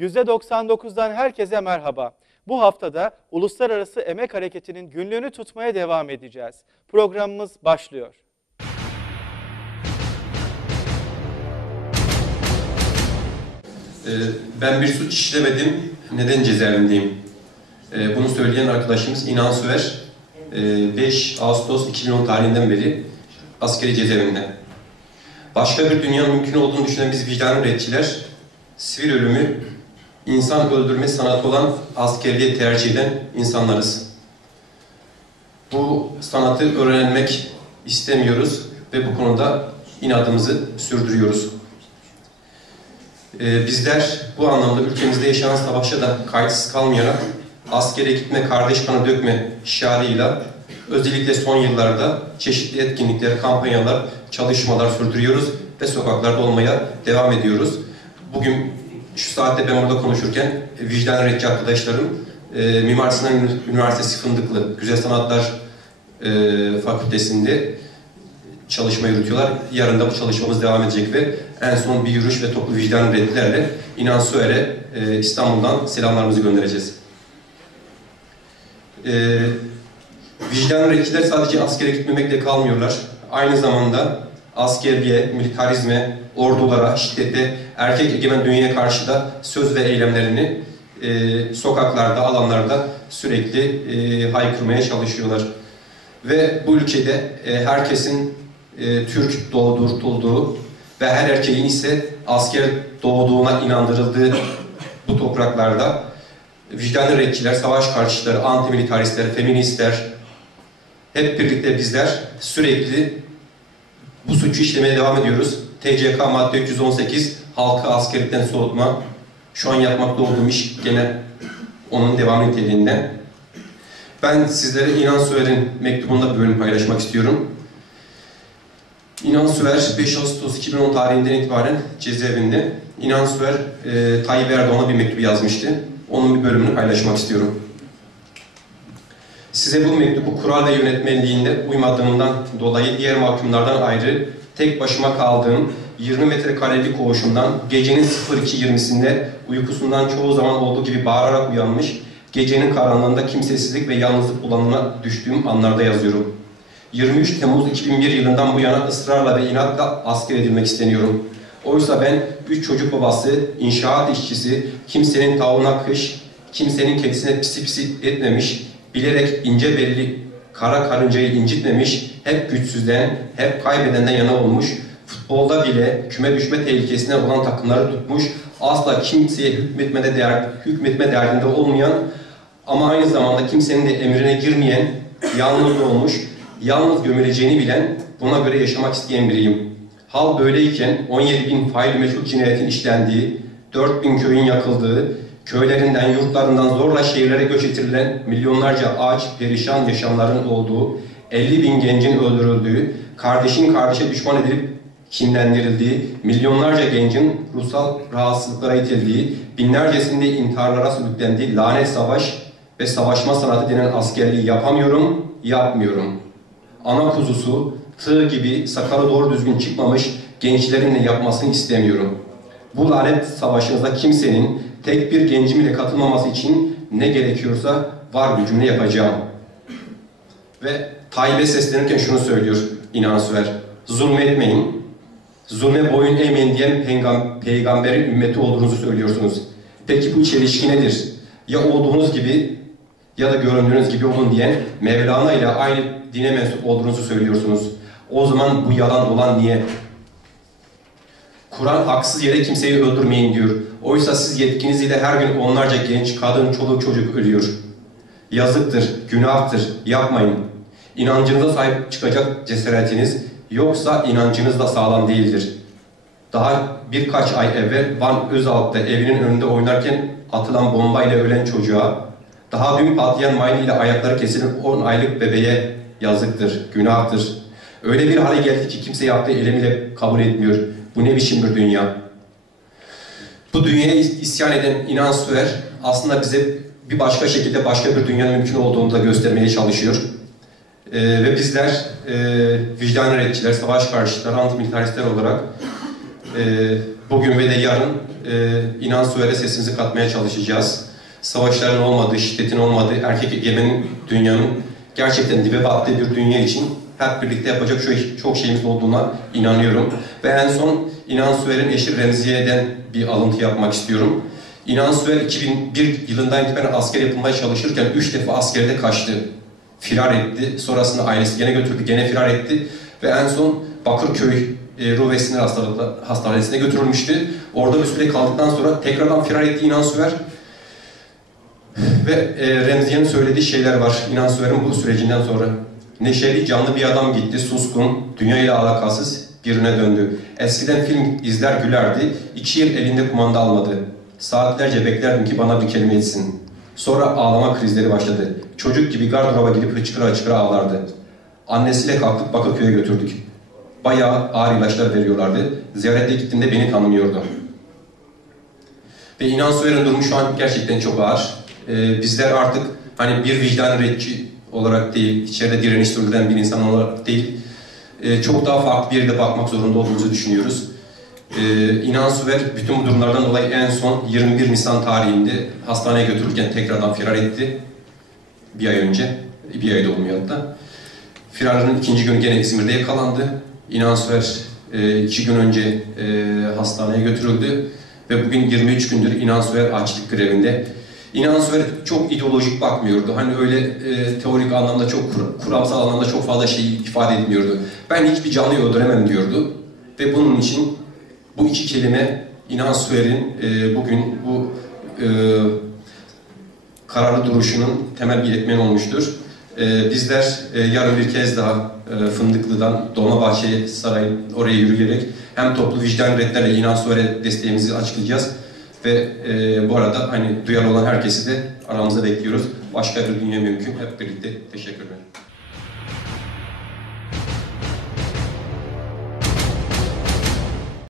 %99'dan herkese merhaba. Bu haftada Uluslararası Emek Hareketi'nin günlüğünü tutmaya devam edeceğiz. Programımız başlıyor. Ee, Ben bir suç işlemedim, neden cezaevindeyim? Ee, Bunu söyleyen arkadaşımız İnan Süver, Ee, 5 Ağustos 2010 tarihinden beri askeri cezaevinde. Başka bir dünyanın mümkün olduğunu düşünen biz vicdan üreticiler, sivil ölümü, insan öldürme sanatı olan askerliğe tercih eden insanlarız. Bu sanatı öğrenmek istemiyoruz ve bu konuda inadımızı sürdürüyoruz. Ee, bizler bu anlamda ülkemizde yaşanan savaşa da kayıtsız kalmayarak askere gitme, kardeş kanı dökme şiarıyla özellikle son yıllarda çeşitli etkinlikler, kampanyalar, çalışmalar sürdürüyoruz ve sokaklarda olmaya devam ediyoruz. Bugün şu saatte ben burada konuşurken e, vicdan öğretici arkadaşlarım e, Mimar Sinan Üniversitesi Fındıklı Güzel Sanatlar e, Fakültesi'nde çalışma yürütüyorlar. Yarın da bu çalışmamız devam edecek ve en son bir yürüyüş ve toplu vicdan ürettilerle İnan Süer'e e, İstanbul'dan selamlarımızı göndereceğiz. E, vicdan üreticiler sadece askere gitmemekle kalmıyorlar. Aynı zamanda askerliğe, militarizme, ordulara, şiddete, erkek egemen dünyaya karşı da söz ve eylemlerini e, sokaklarda, alanlarda sürekli e, haykırmaya çalışıyorlar. Ve bu ülkede e, herkesin e, Türk doğdurtulduğu ve her erkeğin ise asker doğduğuna inandırıldığı bu topraklarda vicdan üreticiler, savaş karşıtları, antimilitaristler, feministler hep birlikte bizler sürekli bu suçu işlemeye devam ediyoruz. TCK madde 318 halkı askerlikten soğutma. Şu an yapmakta olduğum iş gene onun devam niteliğinde. Ben sizlere İnan Süer'in mektubunda bir bölüm paylaşmak istiyorum. İnan Süer 5 Ağustos 2010 tarihinden itibaren cezaevinde. İnan Süer e, Tayyip Erdoğan'a bir mektup yazmıştı. Onun bir bölümünü paylaşmak istiyorum. Size bu mektubu kural ve yönetmenliğinde uymadığımdan dolayı diğer mahkumlardan ayrı tek başıma kaldığım 20 metrekarelik koğuşumdan gecenin 02.20'sinde uykusundan çoğu zaman olduğu gibi bağırarak uyanmış, gecenin karanlığında kimsesizlik ve yalnızlık bulanına düştüğüm anlarda yazıyorum. 23 Temmuz 2001 yılından bu yana ısrarla ve inatla asker edilmek isteniyorum. Oysa ben üç çocuk babası, inşaat işçisi, kimsenin tavuğuna kış, kimsenin kedisine pisi pisi etmemiş, bilerek ince belli kara karıncayı incitmemiş, hep güçsüzden, hep kaybedenden yana olmuş, futbolda bile küme düşme tehlikesine olan takımları tutmuş, asla kimseye hükmetmede değer, hükmetme derdinde olmayan ama aynı zamanda kimsenin de emrine girmeyen, yalnız olmuş, yalnız gömüleceğini bilen, buna göre yaşamak isteyen biriyim. Hal böyleyken 17 bin fail meşhur cinayetin işlendiği, 4 bin köyün yakıldığı, köylerinden, yurtlarından zorla şehirlere göç ettirilen milyonlarca ağaç, perişan yaşamların olduğu, 50 bin gencin öldürüldüğü, kardeşin kardeşe düşman edilip kinlendirildiği, milyonlarca gencin ruhsal rahatsızlıklara itildiği, binlercesinde intiharlara sürüklendiği lanet savaş ve savaşma sanatı denen askerliği yapamıyorum, yapmıyorum. Ana kuzusu, tığ gibi sakalı doğru düzgün çıkmamış gençlerin de yapmasını istemiyorum. Bu lanet savaşınızda kimsenin tek bir gencim bile katılmaması için ne gerekiyorsa var gücümle yapacağım. Ve Tayyip'e seslenirken şunu söylüyor İnan Süver. Zulmetmeyin, zulme boyun eğmeyin diyen peygam peygamberin ümmeti olduğunuzu söylüyorsunuz. Peki bu çelişki nedir? Ya olduğunuz gibi ya da göründüğünüz gibi olun diyen Mevlana ile aynı dine mensup olduğunuzu söylüyorsunuz. O zaman bu yalan olan niye? Kur'an haksız yere kimseyi öldürmeyin diyor. Oysa siz yetkiniz ile her gün onlarca genç, kadın, çoluk, çocuk ölüyor. Yazıktır, günahtır, yapmayın. İnancınıza sahip çıkacak cesaretiniz yoksa inancınız da sağlam değildir. Daha birkaç ay evvel Van Özalp'ta evinin önünde oynarken atılan bombayla ölen çocuğa, daha dün patlayan mayın ile ayakları kesilen 10 aylık bebeğe yazıktır, günahtır. Öyle bir hale geldi ki kimse yaptığı eylemiyle kabul etmiyor. Bu ne biçim bir dünya? Bu dünyaya isyan eden İnan Süer aslında bize bir başka şekilde başka bir dünyanın mümkün olduğunu da göstermeye çalışıyor. Ee, ve bizler e, vicdan üreticiler, savaş karşıtları, antimilitaristler olarak e, bugün ve de yarın e, inan Süveyre sesimizi katmaya çalışacağız. Savaşların olmadığı, şiddetin olmadığı, erkek egemenin dünyanın gerçekten dibe battığı bir dünya için hep birlikte yapacak çok, şeyimiz olduğuna inanıyorum. Ve en son İnan Süver'in eşi Remziye'den bir alıntı yapmak istiyorum. İnan Süver 2001 yılından itibaren asker yapılmaya çalışırken 3 defa askerde kaçtı. Firar etti. Sonrasında ailesi gene götürdü, gene firar etti. Ve en son Bakırköy e, Ruh ve Sinir Hastanesi'ne götürülmüştü. Orada bir süre kaldıktan sonra tekrardan firar etti İnan Süver. Ve e, Remziye'nin söylediği şeyler var İnan Süver'in bu sürecinden sonra. Neşeli, canlı bir adam gitti, suskun, dünyayla alakasız birine döndü. Eskiden film izler gülerdi, iki yıl elinde kumanda almadı. Saatlerce beklerdim ki bana bir kelime etsin. Sonra ağlama krizleri başladı. Çocuk gibi gardıroba gidip hıçkıra hıçkıra ağlardı. Annesiyle kalktık Bakırköy'e götürdük. Bayağı ağır ilaçlar veriyorlardı. Ziyarete gittiğimde beni tanımıyordu. Ve İnan Süver'in durumu şu an gerçekten çok ağır. Ee, bizler artık hani bir vicdan redçi olarak değil, içeride direniş sürdüren bir insan olarak değil, e, çok daha farklı bir yerde bakmak zorunda olduğumuzu düşünüyoruz. Ee, İnan Süver bütün bu durumlardan dolayı en son 21 Nisan tarihinde hastaneye götürürken tekrardan firar etti. Bir ay önce, bir ay da olmuyor hatta. Firarının ikinci günü gene İzmir'de yakalandı. İnan Süver e, iki gün önce e, hastaneye götürüldü. Ve bugün 23 gündür İnan Süver açlık grevinde. İnan Süver çok ideolojik bakmıyordu. Hani öyle e, teorik anlamda çok, kur- kuramsal anlamda çok fazla şey ifade etmiyordu. Ben hiçbir canlıyı öldüremem diyordu. Ve bunun için bu iki kelime İnan Süver'in e, bugün bu e, kararlı duruşunun temel bir etmeni olmuştur. E, bizler e, yarın bir kez daha e, Fındıklı'dan Dolmabahçe Sarayı oraya yürüyerek hem toplu vicdan redlerle İnan Süver'e desteğimizi açıklayacağız. Ve e, bu arada hani duyarlı olan herkesi de aramıza bekliyoruz. Başka bir dünya mümkün. Hep birlikte teşekkür